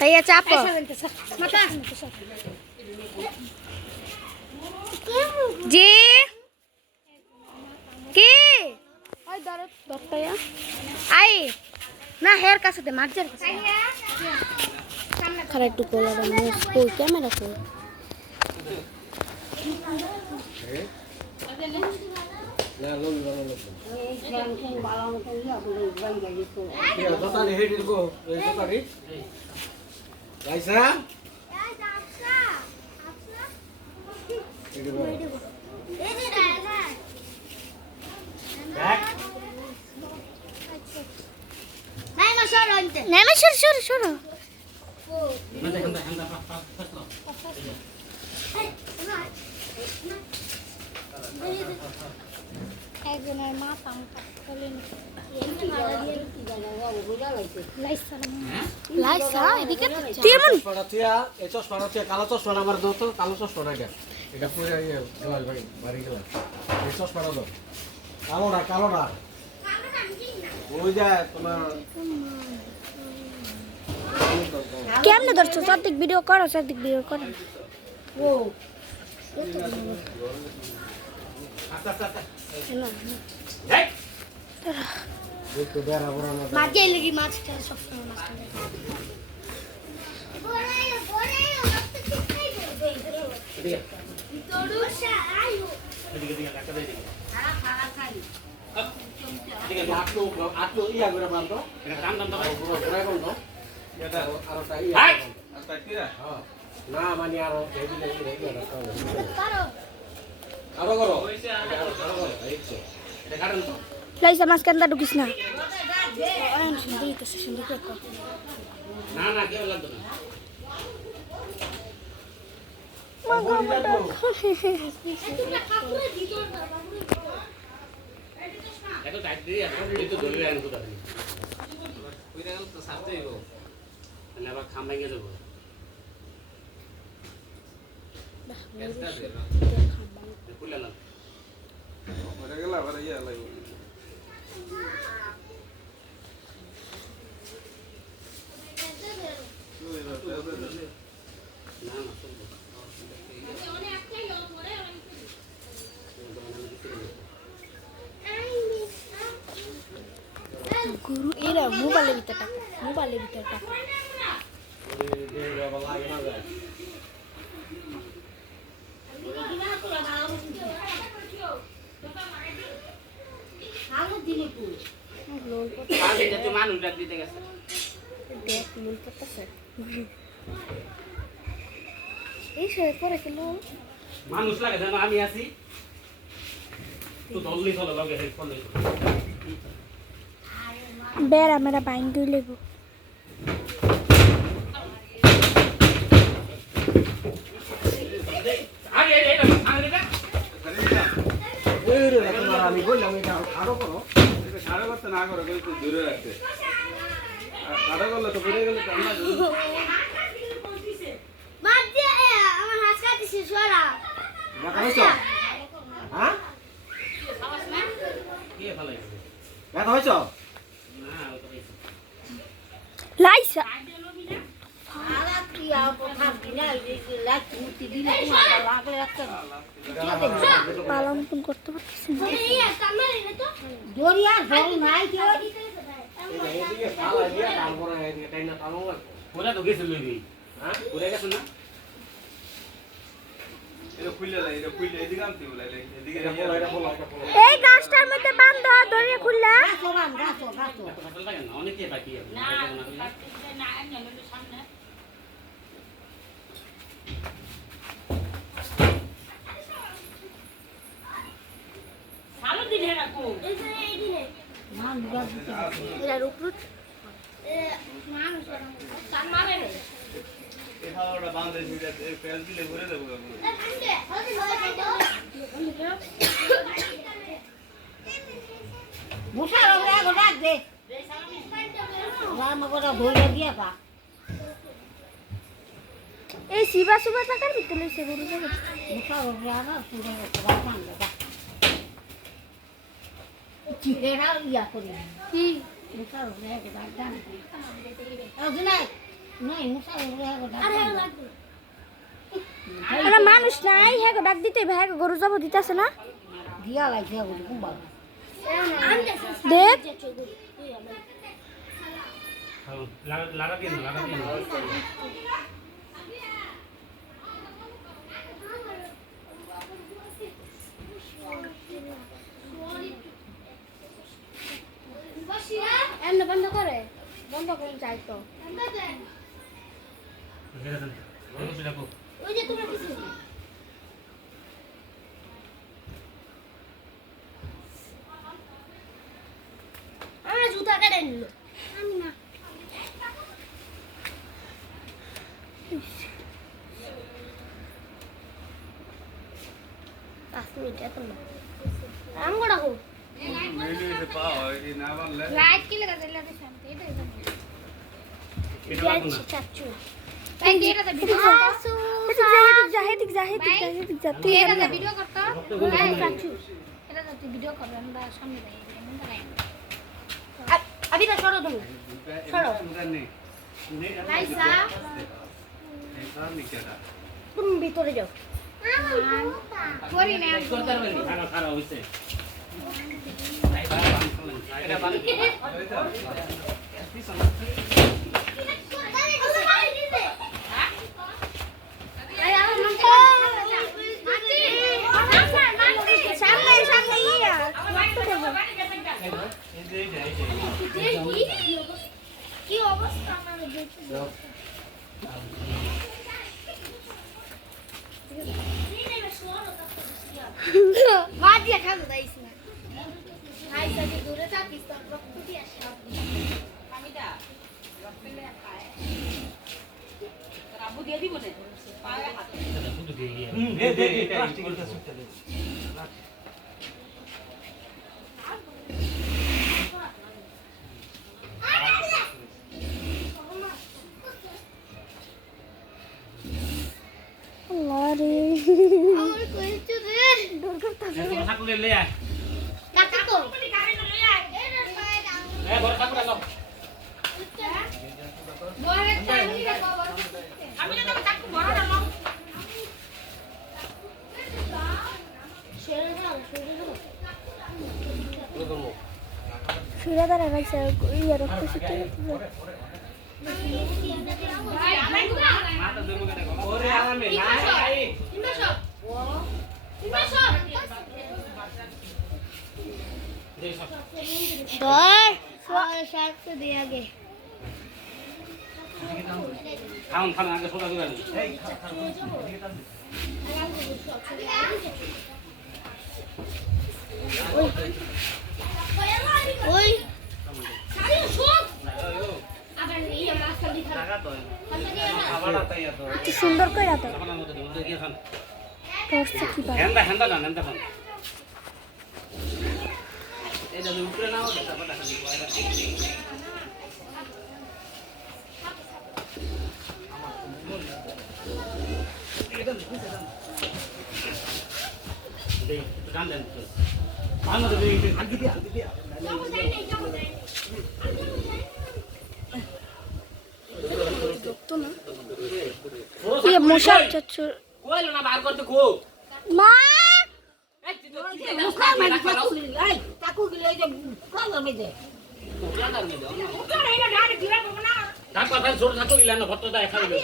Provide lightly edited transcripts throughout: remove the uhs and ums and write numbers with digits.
ভাইয়া চাপো জি কি ওই দরটায়া আই না হেয়ার কাছে দে মার্জার কাছে খারা একটু কোলাটা মোস কই ক্যামেরা কই না লোন এই স্যামসাং বালা মতো ইয়া বলে বাই গাই তো কি দোকানে হেড দিব এই দোকানে গাইসা এই যাচ্ছা আপনা এই যে দাদা দেখ নাই মা সর আনতে না না সর না দেখেন ফাস্ট একজনের মা পাঙ্কা বলেন লাইসা এদিকে তেমন পড়াতিয়া এই চশমাটা কালো চশমা আমার দাও তো কালো চশমাটা এটা পুরো জল ভাই বাড়ি গেল এই চশমাটা দাও কালোটা ওই যায় তোমার কেমনে ধরছো সঠিক ভিডিও করো ও দেখো বেরা বড় না মাঝে লাগি মাছটা সব সময় মাছ আটলো ইয়া করে বান্ধ এটা টান বন্ধ এটা আরো তাই না মানে আরো আরো করো এটা কাটেন তো লাইসা মাছ কেন ঢুকিস না না কেউ লাগতো না এতো টাইট দিয়ে এখন তো ধরে আনতো তাহলে ওইটা তো সাথে হইবো তাহলে আবার খাম ভেঙে যাবো খুললাম ওটা গেল আবার ইয়া লাগবে গুরু এরা মোবাইলের ভিতর টাকা মানুষ লাগে জানো আমি আছি তো দললি চলে লাগে হেডফোন বেড়া মেরা বাইন দুই লেবু আমি বললাম এটা আরো করো সাড়ে করতে না করো কিন্তু দূরে রাখতে আরো করলে তো ঘুরে গেলে লাইসা পালন করতে পারতেছি ওরা তো গেছিল ঘুরে গেছে না এই গাছটার মধ্যে বান্ধ ধরে খুললা অনেকে বাকি এই শিবা সুবা টাকার ভিতরে লইছে গরু কি আরে মানুষ নাই হ্যাঁ গো, ডাক দিতে ভাই গরু যাব দিতেছে না দিয়া লাগছে কুম্বাল দেখ লাগা দিয়ে এমন বন্ধ করে যাই তো ওই যে তোমার কিছু আমার জুতা কেটে নিল আমি না 5 মিনিট এত না আম গড়া হো লাইট কি লাগা দিলা দে শান্তি এটাই জানি চাচু তাই এটা তো ভিডিও করতাছু যা তুই এটা ভিডিও করতা চাচু এটা তো ভিডিও করবে আমরা সামনে যাই अभी ना छोड़ो तुम छोड़ो लाइसा तुम भीतरे जाओ कोरी ने খারাপ খারাপ হইছে এটা বানি কি অবস্থা আমাদের দেখতে মাটিয়া খাবো দাইছ না ভাই সাথে দূরে থাকিস তো প্রকৃতি আসে পানিটা রক্তলে খায় রাবু দিয়ে দিব না পায়ে হাত শুধু দিয়ে গিয়ে দে প্লাস্টিকের সুটটা দে আরে আমার কইছো রে দূর করতে তোর ঠাকুরে লই আয় কাকা কো এ বড় ঠাকুর আলো বড় টাইনি রে কো আমি না তো কাকু বড় নাও শেরে দাও ফিরে দাঁড়া রাখছে ইয়ে রক্ত শিখতে মাথা দেবো কেন ওরে আরামে না ভাই शर्ट से दिया गया খাউন খান আগে সোজা করে ওই কি সুন্দর করে তো করছে কি পারে হ্যান্ডা হ্যান্ডা না হ্যান্ডা খান এটা উপরে নাও তারপর দেখা দেই একটু গান দেন তো গান মতো দেই একটু আগে দিয়া তো না ये মশা চাচু কইলো না বার করতে কো মা চাকু গিলে যে কালো মেজে তারপর ফের ছোট ঠাকুর গিলা না ভট্টটা একা দিল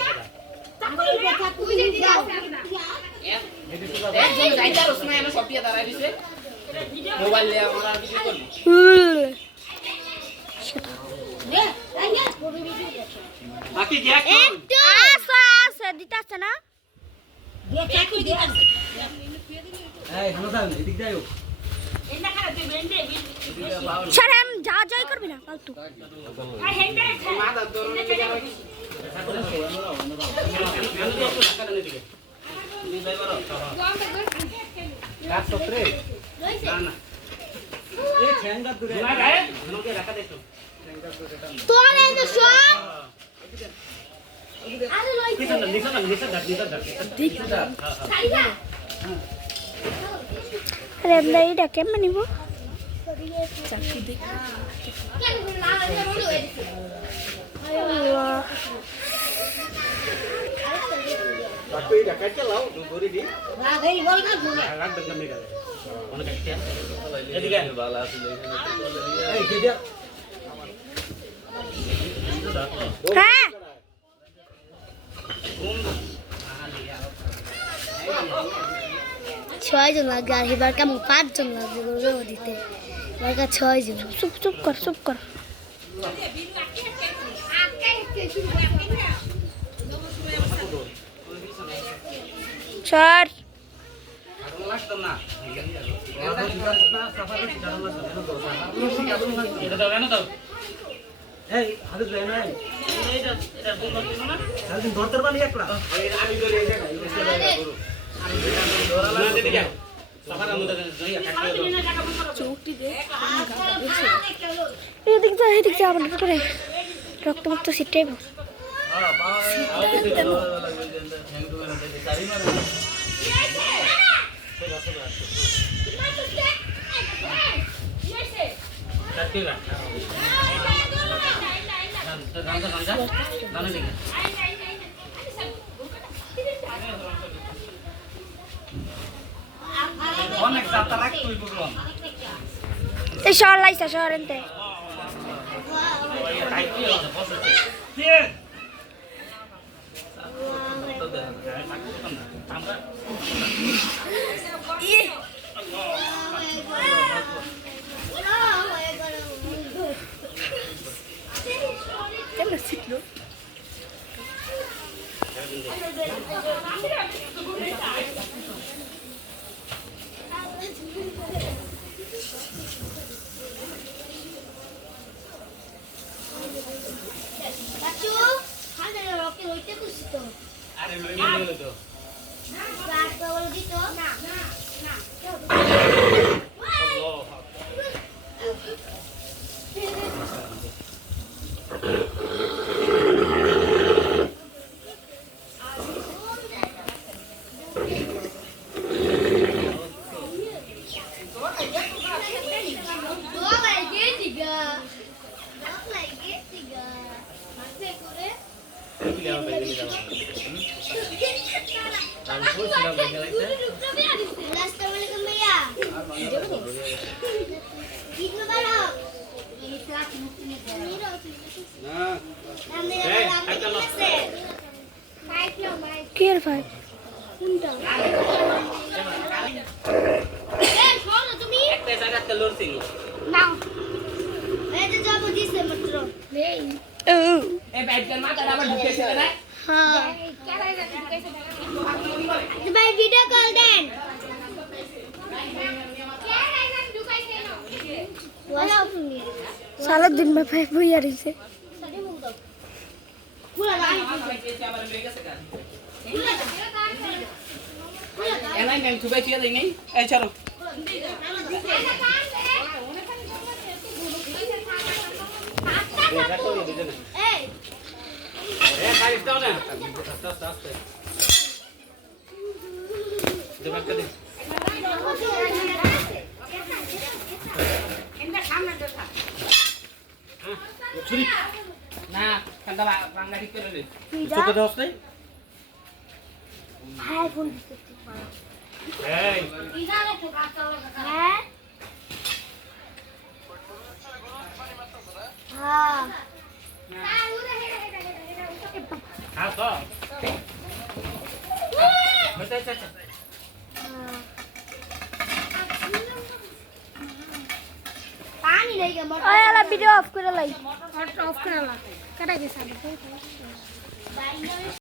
চাকু গিলে যাও একজন যাইতার ওসময় এনে সটিয়া দাঁড়াই দিছে মোবাইল নিয়ে আমরা কিছু করব নে আইয়া বাকি গ্যাস একটু আসা দিতাছে না দে চাকু দে এই হামদান এদিক যাও স্যার हम जा जाई করবি না ফালতু মাথা তোর নিয়ে যাবে গাছ সত্রে না না এই ঠ্যাঙ্গা দূরে না গায়ে ধনকে রাখা দেখো তোর এই যে সব আরে লই নিচে সাইডা আরে আমরা এটা কেমন নিব চাকু দেখ কেন না না বলো আল্লাহ এটা কাটতে লাও ধরে দি রাগ এই বল না শুনে রাখবেন কেমনি গেলে অনেক একটা এদিকে ভালো আছে এই দিদা হ্যাঁ ছয়জন লাগে আর এবার কেমন 5 জন লাগবে গরু দিতে এবার 6 জন চুপ চুপ কর স্যার লাগতো না এটা দাও কেন দাও এই হাতে দেয় নাই এটা বন্ধ ছিল না কালদিন ধরতে পারলি একলা আমি ধরে এই জায়গা এদিকে সাফার মধ্যে জড়িয়ে কাটতে দাও এদিক যা আবার করে রক্ত ছিটাইব কাটতে না গান দিকে অনেক চাপটা রাখতে হইব প্রোগ্রাম এই শহর লাইছা শহর এনতে কেমন ছিটলো আরে লই তো কি আর ভাই একটা জায়গাতে লড়ছিল এই ব্যাগের মাথাটা আবার ঢুকেছে না ভাই ভিডিও কল দেন সারা দিন में भाई भैया रही से এনাই নেন তুই বেঁচে যাই নাই এই চলো এ গাড়ি দাও না আস্তে আস্তে দে ব্যাগটা দে ছুরি না কান্দা বাঙ্গা ঠিক করে দে চোখে দাও নাই ভাই ফোন এই হ্যাঁ হ্যাঁ হ্যাঁ তো আচ্ছা আচ্ছা पानी नहीं का मोटर ओए वाला वीडियो ऑफ कर लाई ऑफ कर ला कटा के साथ